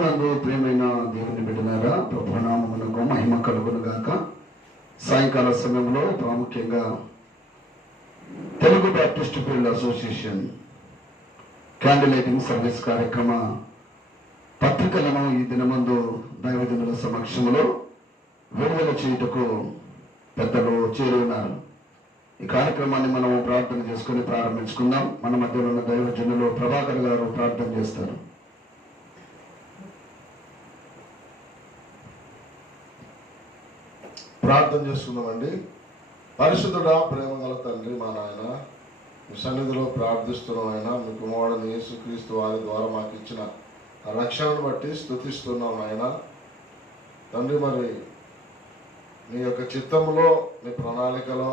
ప్రభునందు ప్రియమైన దేవుని బిడ్డలారా, ప్రభునామమునకు మహిమ కలుగును గాక. సాయంకాల సమయంలో ప్రాముఖ్యంగా Telugu baptist field association candle lighting service కార్యక్రమ పత్రికలను ఈ దినమందు దైవజనుల సమక్షంలో విడుదల చేయుటకు పెద్దలు చేరి ఉన్నారు. ఈ కార్యక్రమాన్ని మనం ప్రార్థన చేసుకుని ప్రారంభించుకుందాం. మన మధ్యలో ఉన్న దైవజనులు ప్రభాకర్ గారు ప్రార్థన చేస్తారు. ప్రార్థన చేసుకుందామండి. పరిశుద్ధుడా, ప్రేమ గల తండ్రి, మా నాయన, మీ సన్నిధిలో ప్రార్థిస్తున్నాం. ఆయన మీ కుమారుడు యేసుక్రీస్తు వారి ద్వారా మాకు ఇచ్చిన రక్షణను బట్టి స్తుతిస్తున్నాం. ఆయన తండ్రి, మరి మీ యొక్క చిత్తంలో, మీ ప్రణాళికలో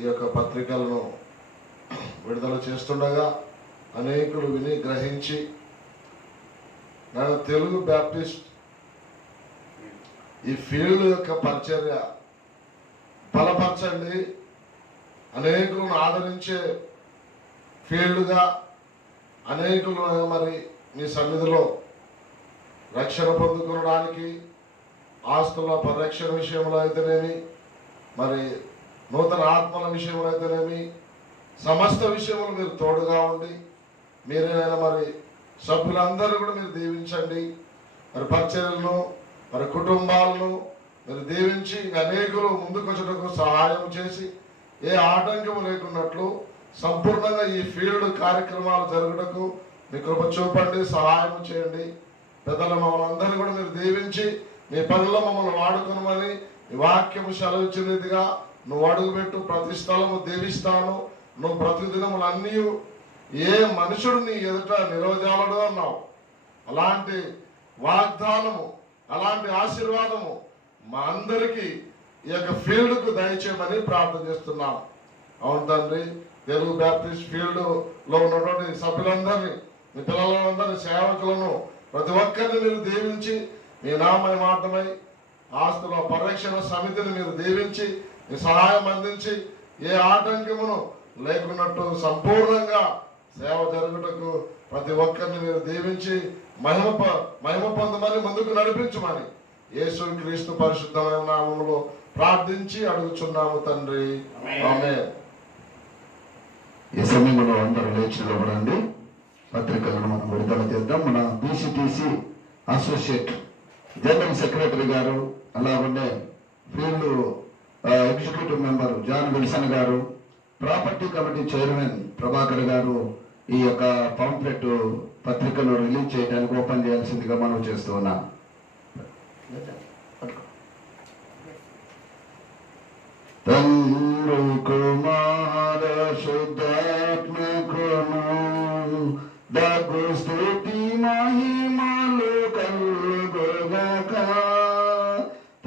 ఈ యొక్క పత్రికలను విడుదల చేస్తుండగా అనేకులు విని గ్రహించి నేను తెలుగు బ్యాప్టిస్ట్ ఈ ఫీల్డ్ యొక్క పరిచర్య బలపరచండి, అనేకులను ఆదరించే ఫీల్డ్గా అనేకులు మరి మీ సన్నిధిలో రక్షణ పొందుకోవడానికి, ఆస్తుల పరిరక్షణ విషయంలో అయితేనేమి, మరి నూతన ఆత్మల విషయంలో అయితేనేమి, సమస్త విషయంలో మీరు తోడుగా ఉండి మీరేనైనా మరి సభ్యులందరూ కూడా మీరు దీవించండి. మరి పరిచర్యలను, మరి కుటుంబాలను మీరు దీవించి అనేకులు ముందుకు వచ్చేటకు సహాయం చేసి ఏ ఆటంకము లేకున్నట్లు సంపూర్ణంగా ఈ ఫీల్డ్ కార్యక్రమాలు జరుగుటకు మీ కృప చూపండి, సహాయం చేయండి. పెద్దల మమ్మల్ని అందరినీ కూడా మీరు దీవించి మీ పనుల్లో మమ్మల్ని వాడుకోనమని ఈ వాక్యము సెలవిచ్చిన రీతిగా నువ్వు అడుగుపెట్టు, ప్రతి స్థలము దీవిస్తాను, నువ్వు ప్రతిదినములు అన్నీ ఏ మనుషుడు నీ ఎదుట నిలవజాలడు అన్నావు. అలాంటి వాగ్దానము, అలాంటి ఆశీర్వాదము మా అందరికీ ఈ యొక్క ఫీల్డ్కు దయచేయమని ప్రార్థన చేస్తున్నాం. అవును తండ్రి, తెలుగు బ్యాప్టిస్ట్ ఫీల్డ్లో ఉన్నటువంటి సభ్యులందరినీ, మీ పిల్లలందరినీ, సేవకులను ప్రతి ఒక్కరిని మీరు దీవించి మీ నామయమార్థమై ఆస్తుల పరిరక్షణ సమితిని మీరు దీవించి మీ సహాయం అందించి ఏ ఆటంకమును లేకున్నట్టు సంపూర్ణంగా సేవ జరుగుటకు ప్రతి ఒక్కరిని మీరు దీవించి మహిమ పొందమని ముందుకు నడిపించమని యేసు క్రీస్తు పరిశుద్ధమైన నామములో ప్రార్థించి అడుగుచున్నాము తండ్రి, ఆమేన్. ఈ సమయంలో అందరూ లేచి నిలబడండి. పత్రికలను మనం విడుదల చేద్దాం. మన బీసీటీసీ అసోసియేట్ జనరల్ సెక్రటరీ గారు, అలాగే field executive member John Wilson గారు, ప్రాపర్టీ కమిటీ చైర్మన్ ప్రభాకర్ గారు ఈ యొక్క పాంప్లెట్ పత్రికను రిలీజ్ చేయడానికి ఓపెన్ చేయాల్సిందిగా మనం చేస్తూ ఉన్నాం. తండ్రి కుమార శుద్ధాత్మకును దగ్గు స్తుతి మహిమలు కలుగుగాక.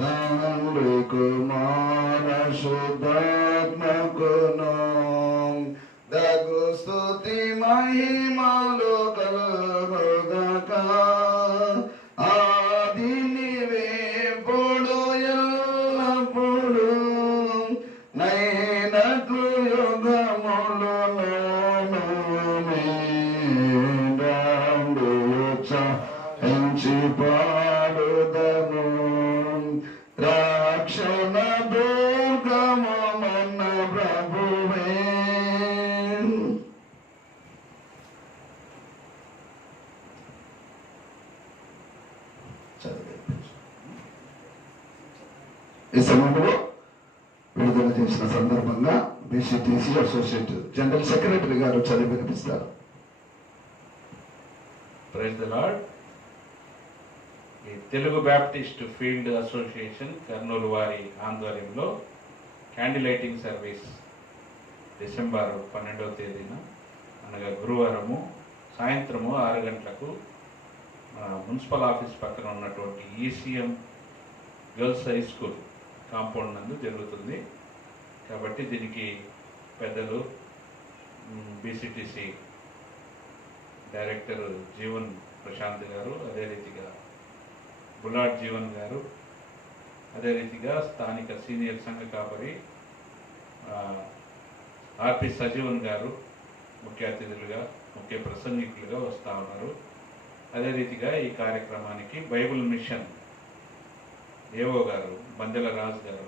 తండ్రి కుమార శుద్ధాత్మకును దగ్గు స్తుతి మహిమలు కలుగుగాక. ఆది నీవెప్పుడు ఎల్లప్పుడు నైనట్లు యుగములను ఎంచి పాడుదము. రక్షణ దుర్గము మన ప్రభువే. ఈ సమయంలో విడుదల చేసిన సందర్భంగా బీసీటీసీ అసోసియేట్ జనరల్ సెక్రటరీ గారు చదివి వినిపిస్తారు. Praise the lord. ఈ Telugu baptist field association Kurnool వారి ఆధ్వర్యంలో క్యాండిల్ లైటింగ్ సర్వీస్ డిసెంబర్ 12వ తేదీన అనగా గురువారము సాయంత్రము 6 గంటలకు మున్సిపల్ ఆఫీస్ పక్కన ఉన్నటువంటి ECM girls high school compound నందు జరుగుతుంది. కాబట్టి దీనికి పెద్దలు బీసీటీసీ డైరెక్టర్ జీవన్ ప్రశాంత్ గారు, అదే రీతిగా బులాడ్ జీవన్ గారు, అదే రీతిగా స్థానిక సీనియర్ సంఘ కాపరి ఆర్పి సజీవన్ గారు ముఖ్య అతిథులుగా, ముఖ్య ప్రసంగికులుగా వస్తూ ఉన్నారు. అదే రీతిగా ఈ కార్యక్రమానికి బైబిల్ మిషన్ ఏఓ గారు బందెల రాజు గారు